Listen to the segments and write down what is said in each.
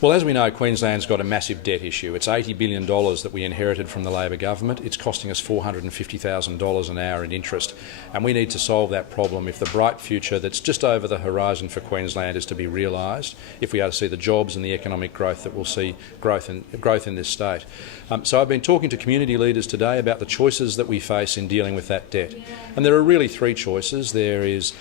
Well, as we know, Queensland's got a massive debt issue. It's $80 billion that we inherited from the Labor government. It's costing us $450,000 an hour in interest, and we need to solve that problem if the bright future that's just over the horizon for Queensland is to be realised, if we are to see the jobs and the economic growth that we'll see growth in this state. So I've been talking to community leaders today about the choices that we face in dealing with that debt. And there are really three choices. There is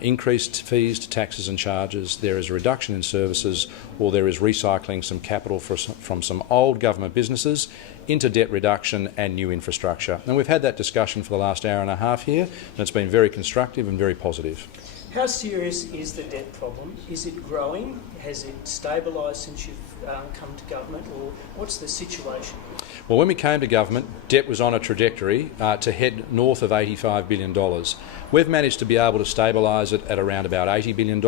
increased fees to taxes and charges, there is a reduction in services, or there is recycling some capital from some old government businesses into debt reduction and new infrastructure. And we've had that discussion for the last hour and a half here, and it's been very constructive and very positive. How serious is the debt problem? Is it growing? Has it stabilised since you've come to government, or what's the situation? Well, when we came to government, debt was on a trajectory to head north of $85 billion. We've managed to be able to stabilise it at around about $80 billion.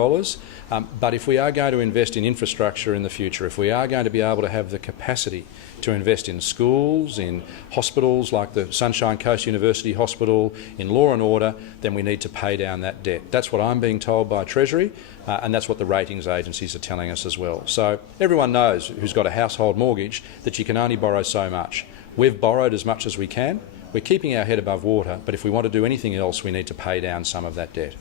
But if we are going to invest in infrastructure in the future, if we are going to be able to have the capacity to invest in schools, in hospitals like the Sunshine Coast University Hospital, in law and order, then we need to pay down that debt. That's what I'm being told by Treasury, and that's what the ratings agencies are telling us as well. So everyone knows who's got a household mortgage that you can only borrow so much. We've borrowed as much as we can. We're keeping our head above water, but if we want to do anything else, we need to pay down some of that debt.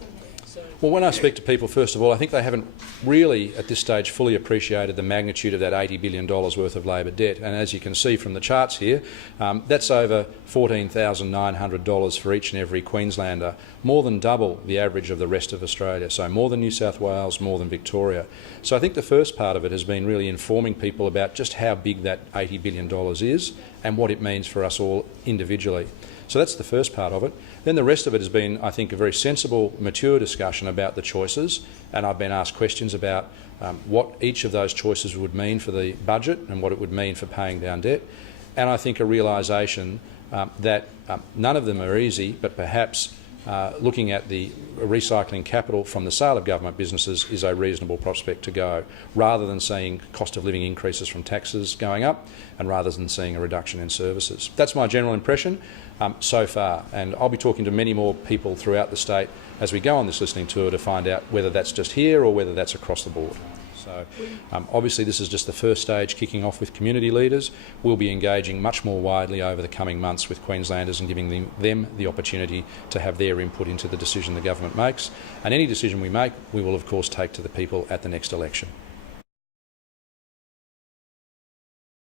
Well, when I speak to people, first of all, I think they haven't really, at this stage, fully appreciated the magnitude of that $80 billion worth of Labor debt. And as you can see from the charts here, that's over $14,900 for each and every Queenslander, more than double the average of the rest of Australia, so more than New South Wales, more than Victoria. So I think the first part of it has been really informing people about just how big that $80 billion is and what it means for us all individually. So that's the first part of it. Then the rest of it has been, I think, a very sensible, mature discussion about the choices, and I've been asked questions about what each of those choices would mean for the budget and what it would mean for paying down debt, and I think a realisation that none of them are easy, but perhaps looking at the recycling capital from the sale of government businesses is a reasonable prospect to go, rather than seeing cost of living increases from taxes going up and rather than seeing a reduction in services. That's my general impression so far, and I'll be talking to many more people throughout the state as we go on this listening tour to find out whether that's just here or whether that's across the board. So obviously this is just the first stage kicking off with community leaders. We'll be engaging much more widely over the coming months with Queenslanders and giving them the opportunity to have their input into the decision the government makes. And any decision we make, we will of course take to the people at the next election.